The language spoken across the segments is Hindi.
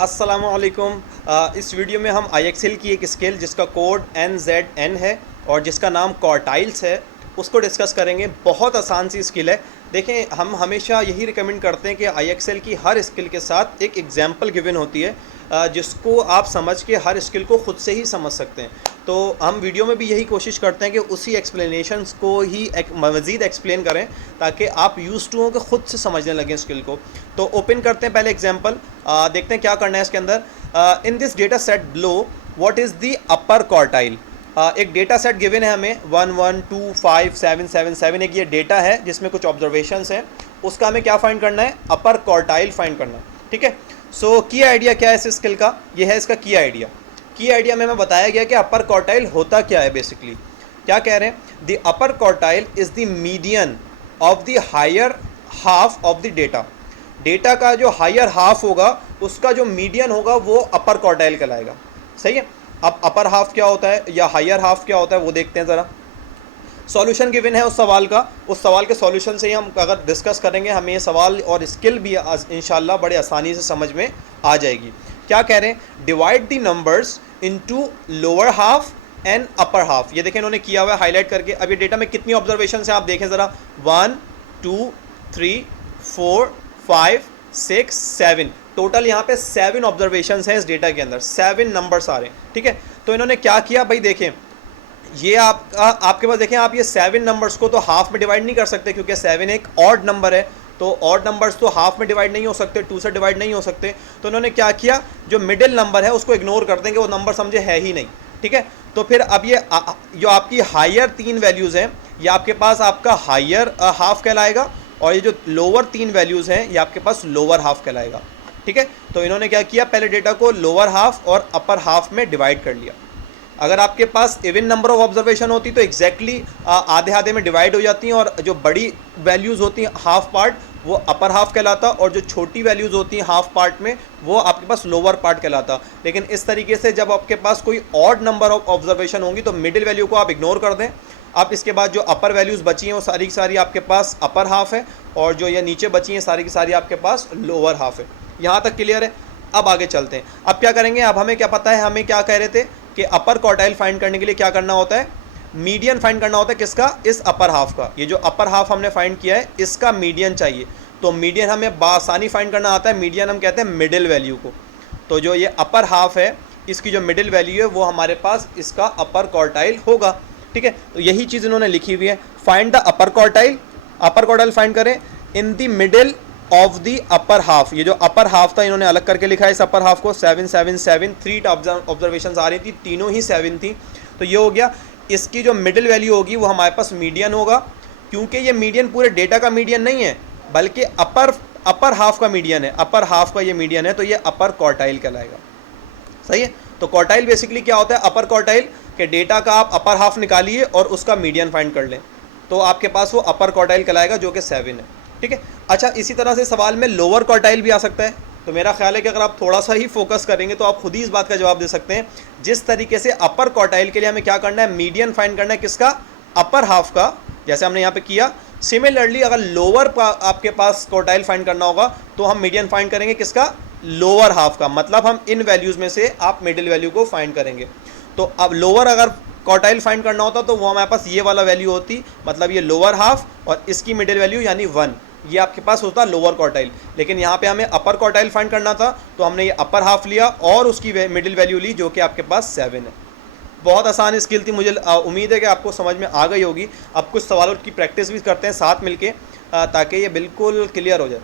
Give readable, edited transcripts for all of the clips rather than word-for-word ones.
अस्सलामुअलैकुम। इस वीडियो में हम IXL की एक स्केल जिसका कोड NZN है और जिसका नाम क्वार्टाइल्स है उसको डिस्कस करेंगे। बहुत आसान सी स्किल है। देखें, हम हमेशा यही रिकमेंड करते हैं कि IXL की हर स्किल के साथ एक एग्जाम्पल गिवन होती है जिसको आप समझ के हर स्किल को ख़ुद से ही समझ सकते हैं। तो हम वीडियो में भी यही कोशिश करते हैं कि उसी एक्सप्लेनेशंस को ही मज़ीद एक्सप्लेन करें ताकि आप यूज़ टू हो कि ख़ुद से समझने लगें स्किल को। तो ओपन करते हैं पहले एग्जाम्पल, देखते हैं क्या करना है इसके अंदर। In this data set below what is the upper quartile. एक डेटा सेट गिवन है हमें 1 1 2 5 7 7 7, एक ये डेटा है जिसमें कुछ ऑब्जर्वेशंस हैं, उसका हमें क्या फाइंड करना है, अपर क्वार्टाइल फाइंड करना है। ठीक है, सो की आइडिया क्या है इस स्किल का, ये है इसका की आइडिया। की आइडिया में हमें बताया गया कि अपर क्वार्टाइल होता क्या है। बेसिकली क्या कह रहे हैं, the upper quartile is the median of the higher half of the data. Data का जो हायर हाफ होगा उसका जो मीडियन होगा वो अपर क्वार्टाइल कहलाएगा। सही है। अब अपर हाफ क्या होता है या हायर हाफ क्या होता है वो देखते हैं ज़रा। सॉल्यूशन गिवन है उस सवाल का, उस सवाल के सॉल्यूशन से ही हम अगर डिस्कस करेंगे हमें ये सवाल और स्किल भी इंशाल्लाह बड़े आसानी से समझ में आ जाएगी। क्या कह रहे हैं, divide the numbers into lower half and upper half. ये देखें इन्होंने किया हुआ है हाईलाइट करके। अब ये डेटा में कितनी ऑब्जर्वेशन है आप देखें ज़रा, 1 2 3 4 5 6 7, टोटल यहाँ पे 7 ऑब्जर्वेशन हैं इस डेटा के अंदर, 7 नंबर्स आ रहे हैं। ठीक है, तो इन्होंने क्या किया भाई, देखें ये आपके पास देखें, आप ये 7 नंबर्स को तो हाफ में डिवाइड नहीं कर सकते क्योंकि 7 एक ऑड नंबर है, तो ऑड नंबर्स तो हाफ में डिवाइड नहीं हो सकते, 2 से डिवाइड नहीं हो सकते। तो इन्होंने क्या किया, जो मिडिल नंबर है उसको इग्नोर कर देंगे, वो नंबर समझे है ही नहीं। ठीक है, तो फिर अब ये जो आपकी हायर 3 वैल्यूज़ हैं ये आपके पास आपका हायर हाफ कहलाएगा और ये जो लोअर 3 वैल्यूज़ हैं ये आपके पास लोअर हाफ कहलाएगा। ठीक है, तो इन्होंने क्या किया, पहले डेटा को लोअर हाफ और अपर हाफ में डिवाइड कर लिया। अगर आपके पास इवन नंबर ऑफ ऑब्जर्वेशन होती तो एग्जैक्टली आधे आधे में डिवाइड हो जाती हैं और जो बड़ी वैल्यूज़ होती हैं हाफ पार्ट वो अपर हाफ कहलाता और जो छोटी वैल्यूज़ होती हैं हाफ पार्ट में वो आपके पास लोअर पार्ट कहलाता। लेकिन इस तरीके से जब आपके पास कोई ऑड नंबर ऑफ ऑब्जर्वेशन होंगी तो मिडिल वैल्यू को आप इग्नोर कर दें। आप इसके बाद जो अपर वैल्यूज़ बची हैं वो सारी की सारी आपके पास अपर हाफ है और जो ये नीचे बची हैं सारी की सारी आपके पास लोअर हाफ है। यहाँ तक क्लियर है। अब आगे चलते हैं। अब क्या करेंगे, अब हमें क्या पता है, हमें क्या कह रहे थे कि अपर क्वार्टाइल फाइंड करने के लिए क्या करना होता है, मीडियन फाइंड करना होता है। किसका, इस अपर हाफ का। ये जो अपर हाफ हमने फाइंड किया है इसका मीडियन चाहिए। तो मीडियन हमें बासानी फाइंड करना आता है। मीडियन हम कहते हैं मिडिल वैल्यू को। तो जो ये अपर हाफ है इसकी जो मिडिल वैल्यू है वो हमारे पास इसका अपर क्वार्टाइल होगा। ठीक है, तो यही चीज़ इन्होंने लिखी हुई है, find the upper quartile. Upper quartile find करें in the middle of the upper half. ये जो अपर हाफ था इन्होंने अलग करके लिखा है इस अपर हाफ को, 7 7 7, 3 ऑब्जर्वेशन आ रही थी, तीनों ही 7 थी। तो ये हो गया, इसकी जो मिडिल वैल्यू होगी वो हमारे पास मीडियन होगा। क्योंकि ये मीडियन पूरे डेटा का मीडियन नहीं है बल्कि अपर हाफ का मीडियन है, अपर हाफ का ये मीडियन है, तो ये अपर क्वार्टाइल कहलाएगा। सही है। तो क्वार्टाइल बेसिकली क्या होता है, अपर क्वार्टाइल के डेटा का आप अपर हाफ निकालिए और उसका मीडियन फाइंड कर लें तो आपके पास वो अपर क्वार्टाइल कहलाएगा जो कि 7 है। ठीक है, अच्छा इसी तरह से सवाल में लोअर क्वार्टाइल भी आ सकता है। तो मेरा ख्याल है कि अगर आप थोड़ा सा ही फोकस करेंगे तो आप खुद ही इस बात का जवाब दे सकते हैं। जिस तरीके से अपर क्वार्टाइल के लिए हमें क्या करना है, मीडियन फाइंड करना है किसका, अपर हाफ का, जैसे हमने यहाँ पे किया। सिमिलरली अगर लोअर आपके पास क्वार्टाइल फाइंड करना होगा तो हम मीडियन फाइंड करेंगे किसका, लोअर हाफ का। मतलब हम इन वैल्यूज़ में से आप मिडिल वैल्यू को फाइंड करेंगे। तो अब लोअर अगर क्वार्टाइल फाइंड करना होता तो वो हमारे पास ये वाला वैल्यू होती, मतलब ये लोअर हाफ और इसकी मिडिल वैल्यू यानी 1, ये आपके पास होता लोअर क्वार्टाइल। लेकिन यहाँ पे हमें अपर क्वार्टाइल फाइंड करना था तो हमने ये अपर हाफ लिया और उसकी मिडिल वैल्यू ली जो कि आपके पास 7 है। बहुत आसान स्किल थी, मुझे उम्मीद है कि आपको समझ में आ गई होगी। अब कुछ सवालों की प्रैक्टिस भी करते हैं साथ मिलके ताकि ये बिल्कुल क्लियर हो जाए।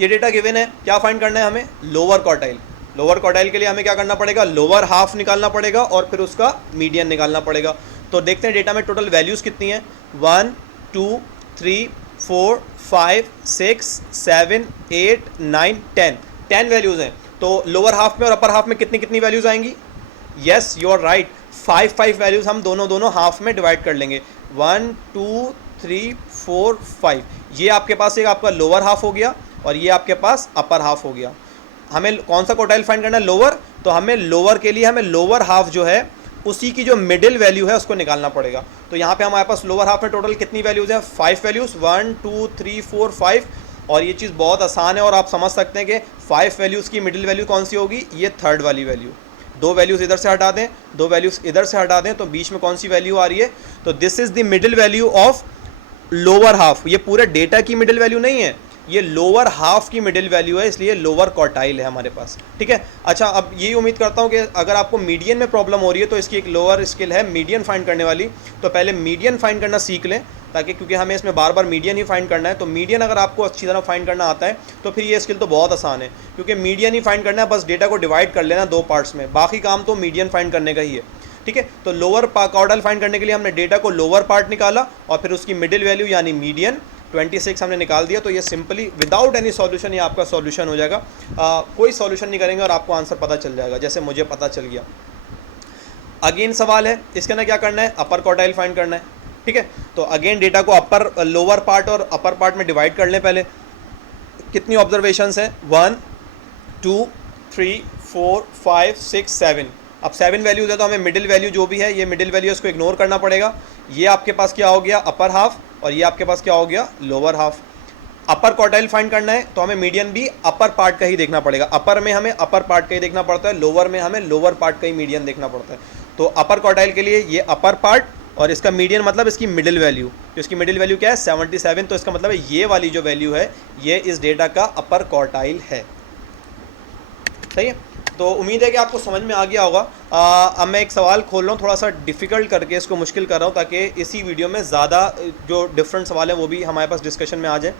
ये डेटा गिवन है, क्या फाइंड करना है हमें, लोअर क्वार्टाइल। लोअर क्वार्टाइल के लिए हमें क्या करना पड़ेगा, लोअर हाफ निकालना पड़ेगा और फिर उसका मीडियन निकालना पड़ेगा। तो देखते हैं डेटा में टोटल वैल्यूज़ कितनी हैं, 1 2 3 4 5 6 7 8 9 10 वैल्यूज़ हैं। तो लोअर हाफ में और अपर हाफ में कितनी कितनी वैल्यूज़ आएंगी, yes you are right, 5 values हम दोनों हाफ में डिवाइड कर लेंगे। 1 2 3 4 5, ये आपके पास एक आपका लोअर हाफ हो गया और ये आपके पास अपर हाफ हो गया। हमें कौन सा क्वार्टाइल फाइंड करना है, लोअर। तो हमें लोअर के लिए हमें लोअर हाफ जो है उसी की जो मिडिल वैल्यू है उसको निकालना पड़ेगा। तो यहाँ पे हमारे पास लोअर हाफ में टोटल कितनी वैल्यूज़ हैं, 5 वैल्यूज़, 1 2 3 4 5 और ये चीज़ बहुत आसान है और आप समझ सकते हैं कि 5 वैल्यूज़ की मिडिल वैल्यू कौन सी होगी, ये थर्ड वाली वैल्यू। 2 वैल्यूज़ इधर से हटा दें, 2 वैल्यूज़ इधर से हटा दें, तो बीच में कौन सी वैल्यू आ रही है, तो this is the middle value of lower half. ये पूरे डेटा की मिडिल वैल्यू नहीं है, ये लोअर हाफ की मिडिल वैल्यू है, इसलिए लोअर क्वार्टाइल है हमारे पास। ठीक है, अच्छा अब यही उम्मीद करता हूँ कि अगर आपको मीडियन में प्रॉब्लम हो रही है तो इसकी एक लोअर स्किल है मीडियन फाइंड करने वाली, तो पहले मीडियन फाइंड करना सीख लें, ताकि क्योंकि हमें इसमें बार बार मीडियन ही फाइंड करना है। तो मीडियन अगर आपको अच्छी तरह फाइंड करना आता है तो फिर ये स्किल तो बहुत आसान है, क्योंकि मीडियन ही फाइंड करना है, बस डेटा को डिवाइड कर लेना 2 पार्ट्स में, बाकी काम तो मीडियन फाइंड करने का ही है। ठीक है, तो लोअर क्वार्टाइल फाइंड करने के लिए हमने डेटा को लोअर पार्ट निकाला और फिर उसकी मिडिल वैल्यू यानी मीडियन 26 हमने निकाल दिया। तो ये सिंपली विदाउट एनी सॉल्यूशन ये आपका सॉल्यूशन हो जाएगा। कोई सॉल्यूशन नहीं करेंगे और आपको आंसर पता चल जाएगा, जैसे मुझे पता चल गया। अगेन सवाल है, इसके अंदर क्या करना है, अपर क्वार्टाइल फाइंड करना है। ठीक है, तो अगेन डेटा को अपर लोअर पार्ट और अपर पार्ट में डिवाइड कर लें। पहले कितनी ऑब्जर्वेशंस हैं, 1 2 3 4 5 6 7। अब 7 वैल्यूज़ है तो हमें मिडिल वैल्यू जो भी है, ये मिडिल वैल्यू इसको इग्नोर करना पड़ेगा। ये आपके पास क्या हो गया, अपर हाफ, और ये आपके पास क्या हो गया, लोअर हाफ। अपर क्वार्टाइल फाइंड करना है तो हमें मीडियन भी अपर पार्ट का ही देखना पड़ेगा। अपर में हमें अपर पार्ट का ही देखना पड़ता है, लोअर में हमें लोअर पार्ट का ही मीडियन देखना पड़ता है। तो अपर क्वार्टाइल के लिए ये अपर पार्ट और इसका मीडियन मतलब इसकी मिडिल वैल्यू, तो इसकी मिडिल वैल्यू क्या है 77। तो इसका मतलब है ये वाली जो वैल्यू है ये इस डेटा का अपर क्वार्टाइल है। सही है, तो उम्मीद है कि आपको समझ में आ गया होगा। अब मैं एक सवाल खोल रहा हूँ, थोड़ा सा डिफ़िकल्ट करके इसको मुश्किल कर रहा हूँ, ताकि इसी वीडियो में ज़्यादा जो डिफरेंट सवाल हैं वो भी हमारे पास डिस्कशन में आ जाए।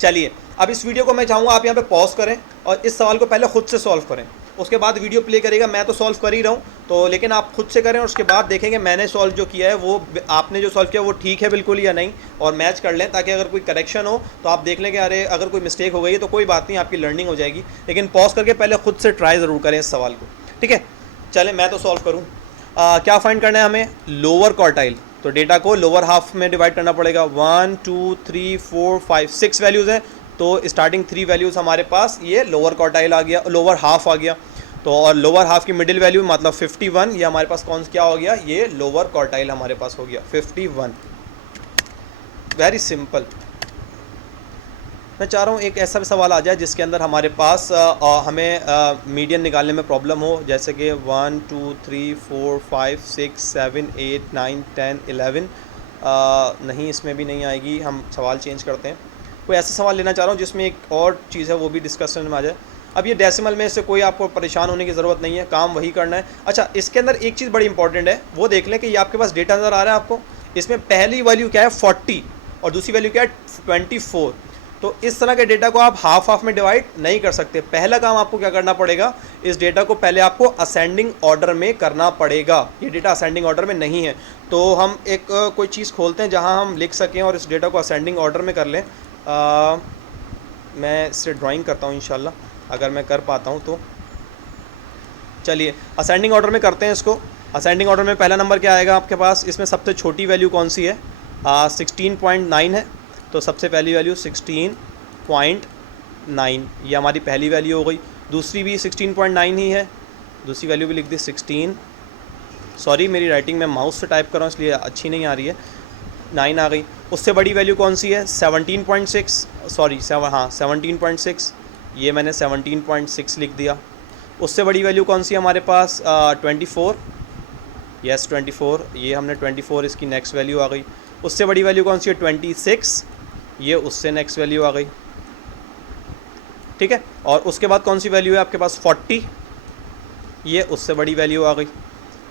चलिए, अब इस वीडियो को मैं चाहूँगा आप यहाँ पे पॉज करें और इस सवाल को पहले खुद से सॉल्व करें, उसके बाद वीडियो प्ले करेगा। मैं तो सॉल्व कर ही रहा हूँ, तो लेकिन आप खुद से करें और उसके बाद देखेंगे मैंने सॉल्व जो किया है वो आपने जो सॉल्व किया वो ठीक है बिल्कुल या नहीं, और मैच कर लें, ताकि अगर कोई करेक्शन हो तो आप देख लें कि अरे अगर कोई मिस्टेक हो गई है तो कोई बात नहीं, आपकी लर्निंग हो जाएगी। लेकिन पॉज करके पहले खुद से ट्राई ज़रूर करें इस सवाल को। ठीक है, चलें मैं तो सॉल्व करूँ। क्या फाइंड करना है हमें, लोअर क्वार्टाइल। तो डेटा को लोअर हाफ में डिवाइड करना पड़ेगा। 1 2 3 4 5 6 वैल्यूज़ हैं, तो स्टार्टिंग 3 वैल्यूज़ हमारे पास ये लोअर क्वार्टाइल आ गया, लोअर हाफ आ गया। तो और लोअर हाफ की मिडिल वैल्यू मतलब 51, ये हमारे पास कौन क्या हो गया, ये लोअर क्वार्टाइल हमारे पास हो गया 51। Very simple. मैं चाह रहा हूँ एक ऐसा भी सवाल आ जाए जिसके अंदर हमारे पास हमें मीडियन निकालने में प्रॉब्लम हो, जैसे कि 1 2 3 4 5 6 7 8 9 10 11। नहीं, इसमें भी नहीं आएगी, हम सवाल चेंज करते हैं। कोई ऐसा सवाल लेना चाह रहा हूँ जिसमें एक और चीज़ है वो भी डिस्कशन में आ जाए। अब ये डेसिमल में से कोई आपको परेशान होने की ज़रूरत नहीं है, काम वही करना है। अच्छा, इसके अंदर एक चीज़ बड़ी इंपॉर्टेंट है, वो देख लें कि ये आपके पास डेटा नज़र आ रहा है आपको, इसमें पहली वैल्यू क्या है 40 और दूसरी वैल्यू क्या है 24। तो इस तरह के डेटा को आप हाफ हाफ में डिवाइड नहीं कर सकते। पहला काम आपको क्या करना पड़ेगा, इस डेटा को पहले आपको असेंडिंग ऑर्डर में करना पड़ेगा। ये डेटा असेंडिंग ऑर्डर में नहीं है, तो हम एक कोई चीज़ खोलते हैं जहाँ हम लिख सकें और इस डेटा को असेंडिंग ऑर्डर में कर लें। मैं इससे ड्राइंग करता हूँ इंशाल्लाह, अगर मैं कर पाता हूँ तो। चलिए असेंडिंग ऑर्डर में करते हैं इसको। असेंडिंग ऑर्डर में पहला नंबर क्या आएगा आपके पास, इसमें सबसे छोटी वैल्यू कौन सी है, 16.9 है, तो सबसे पहली वैल्यू 16.9, ये हमारी पहली वैल्यू हो गई। दूसरी भी 16.9 ही है, दूसरी वैल्यू भी लिख दी 16। सॉरी मेरी राइटिंग में माउस से टाइप कर रहा हूँ इसलिए अच्छी नहीं आ रही है, 9 आ गई। उससे बड़ी वैल्यू कौन सी है, 17.6, सॉरी 17.6, ये मैंने 17.6 लिख दिया। उससे बड़ी वैल्यू कौन सी है हमारे पास, 24, यस 24, ये हमने 24, इसकी नेक्स्ट वैल्यू आ गई। उससे बड़ी वैल्यू कौन सी है 26, ये उससे नेक्स्ट वैल्यू आ गई। ठीक है, और उसके बाद कौन सी वैल्यू है आपके पास 40, ये उससे बड़ी वैल्यू आ गई।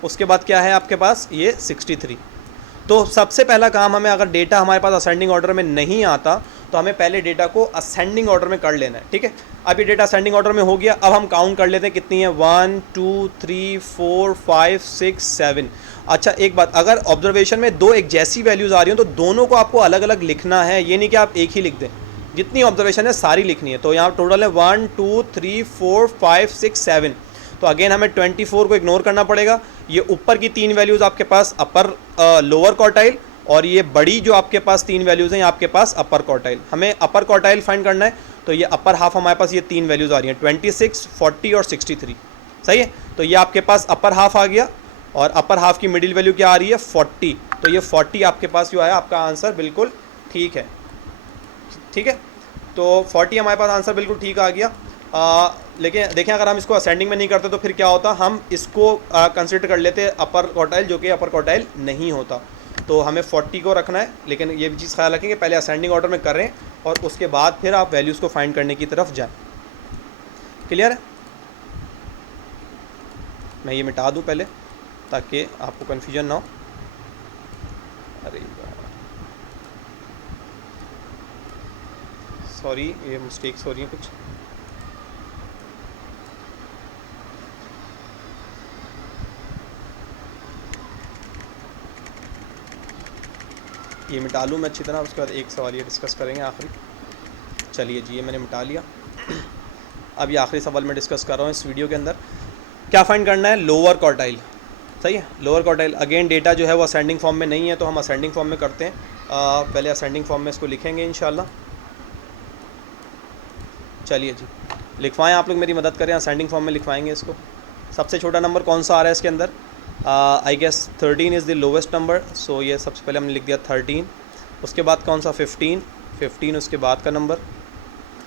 उसके बाद क्या है आपके पास, ये 63। तो सबसे पहला काम हमें, अगर डेटा हमारे पास असेंडिंग ऑर्डर में नहीं आता तो हमें पहले डेटा को असेंडिंग ऑर्डर में कर लेना है। ठीक है, अब ये डेटा असेंडिंग ऑर्डर में हो गया। अब हम काउंट कर लेते हैं कितनी है, 1 2 3 4 5 6 7। अच्छा एक बात, अगर ऑब्जर्वेशन में दो एक जैसी वैल्यूज़ आ रही हो तो दोनों को आपको अलग अलग लिखना है, ये नहीं कि आप एक ही लिख दें, जितनी ऑब्जर्वेशन है सारी लिखनी है। तो यहाँ टोटल है 1 2 3 4 5 6 7। तो अगेन हमें 24 को इग्नोर करना पड़ेगा। ये ऊपर की 3 वैल्यूज़ आपके पास अपर लोअर क्वार्टाइल, और ये बड़ी जो आपके पास 3 वैल्यूज़ हैं आपके पास अपर क्वार्टाइल। हमें अपर क्वार्टाइल फाइंड करना है, तो ये अपर हाफ हमारे पास ये 3 वैल्यूज़ आ रही हैं 26, 40 और 63। सही है, तो ये आपके पास अपर हाफ आ गया, और अपर हाफ की मिडिल वैल्यू क्या आ रही है 40। तो ये 40 आपके पास जो है आपका आंसर बिल्कुल ठीक है। ठीक है, तो 40 हमारे पास आंसर बिल्कुल ठीक आ गया। लेकिन देखें अगर हम इसको असेंडिंग में नहीं करते तो फिर क्या होता, हम इसको कंसिडर कर लेते अपर क्वार्टाइल, जो कि अपर क्वार्टाइल नहीं होता। तो हमें 40 को रखना है, लेकिन ये भी चीज़ ख्याल रखें कि पहले असेंडिंग ऑर्डर में करें और उसके बाद फिर आप वैल्यूज़ को फाइंड करने की तरफ जाएं। क्लियर है? मैं ये मिटा दूं पहले ताकि आपको कन्फ्यूजन ना हो। अरे सॉरी, ये मिस्टेक्स हो रही हैं कुछ। ये मिटा लूँ मैं अच्छी तरह, उसके बाद एक सवाल ये डिस्कस करेंगे आखिरी। चलिए जी, ये मैंने मिटा लिया। अब ये आखिरी सवाल मैं डिस्कस कर रहा हूँ इस वीडियो के अंदर। क्या फाइंड करना है? Lower quartile. सही है, लोअर क्वार्टाइल। अगेन डेटा जो है वो असेंडिंग फॉर्म में नहीं है, तो हम असेंडिंग फॉर्म में करते हैं। पहले असेंडिंग फॉर्म में इसको लिखेंगे इंशाल्लाह। चलिए जी, लिखवाएं आप लोग, मेरी मदद करें, असेंडिंग फॉर्म में लिखवाएंगे इसको। सबसे छोटा नंबर कौन सा आ रहा है इसके अंदर? I guess 13 is the lowest number, so ये सबसे पहले हमने लिख दिया 13। उसके बाद कौन सा? 15 उसके बाद का नंबर।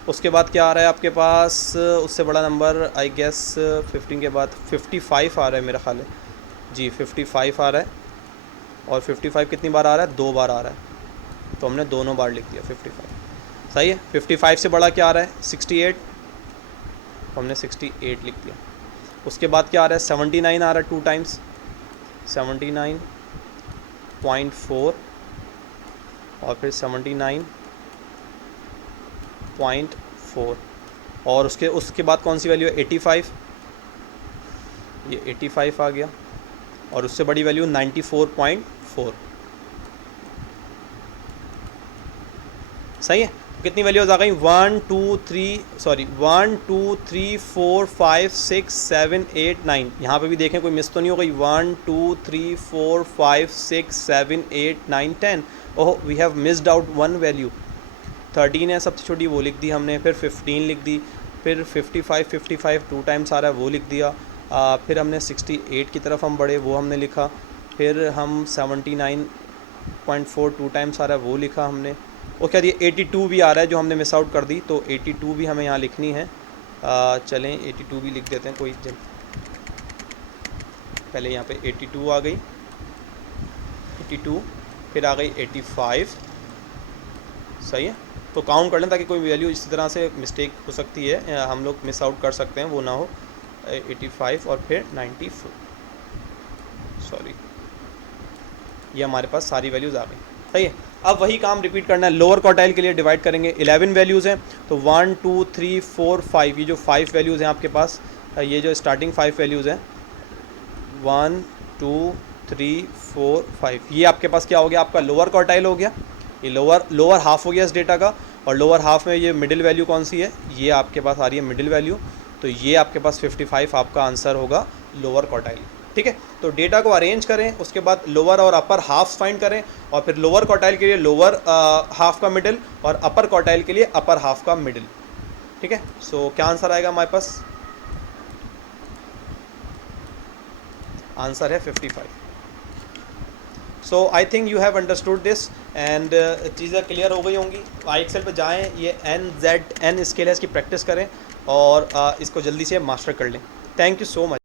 उसके बाद क्या आ रहा है आपके पास? उससे बड़ा नंबर आई गेस 15 के बाद 55 आ रहा है मेरा ख्याल है जी, 55 आ रहा है। और 55 कितनी बार आ रहा है? 2 बार आ रहा है, तो हमने दोनों बार लिख दिया 55। सही है। 55 से बड़ा क्या आ रहा है? 68, तो हमने 68 लिख दिया। उसके बाद क्या आ रहा है? 79 आ रहा है 2 टाइम्स, 79.4 और फिर 79.4 और उसके बाद कौन सी वैल्यू है? 85, ये 85 आ गया। और उससे बड़ी वैल्यू 94.4। सही है। कितनी वैल्यूज आ गई? 1 2 3 4 5 6 7 8 9। यहाँ पे भी देखें कोई मिस तो नहीं हो गई। 1 2 3 4 5 6 7 8 9 10। Oh, we have missed out 1 value. 13 है सबसे छोटी, वो लिख दी हमने। फिर 15 लिख दी। फिर 55 2 टाइम्स आ रहा है, वो लिख दिया। फिर हमने 68 की तरफ हम बढ़े, वो हमने लिखा। फिर हम 79.4 2 टाइम्स आ रहा है, वो लिखा हमने। और क्या, ये 82 भी आ रहा है जो हमने मिस आउट कर दी, तो 82 भी हमें यहाँ लिखनी है। चलें 82 भी लिख देते हैं कोई जल्द। पहले यहाँ पे 82 आ गई, 82, फिर आ गई 85। सही है। तो काउंट कर लें ताकि कोई वैल्यू इसी तरह से मिस्टेक हो सकती है, हम लोग मिस आउट कर सकते हैं, वो ना हो। 85 और फिर 94, सॉरी, ये हमारे पास सारी वैल्यूज़ आ गई। सही है। अब वही काम रिपीट करना है। लोअर क्वार्टाइल के लिए डिवाइड करेंगे। 11 वैल्यूज़ हैं, तो 1 2 3 4 5, ये जो 5 वैल्यूज़ हैं आपके पास, ये जो स्टार्टिंग 5 वैल्यूज़ हैं 1 2 3 4 5, ये आपके पास क्या हो गया? आपका लोअर क्वार्टाइल हो गया। ये लोअर हाफ हो गया इस डेटा का। और लोअर हाफ में ये मिडिल वैल्यू कौन सी है? ये आपके पास आ रही है मिडिल वैल्यू। तो ये आपके पास 55 आपका आंसर होगा लोअर क्वार्टाइल। ठीक है। तो डेटा को अरेंज करें, उसके बाद लोअर और अपर हाफ फाइंड करें, और फिर लोअर क्वार्टाइल के लिए लोअर हाफ का मिडिल और अपर क्वार्टाइल के लिए अपर हाफ का मिडिल। ठीक है। सो क्या आंसर आएगा हमारे पास? आंसर है 55। So I think you have understood this and चीज़ें क्लियर हो गई होंगी। IXL पे जाएं, ये NZN स्केल है, इसकी प्रैक्टिस करें और इसको जल्दी से मास्टर कर लें। Thank you so much.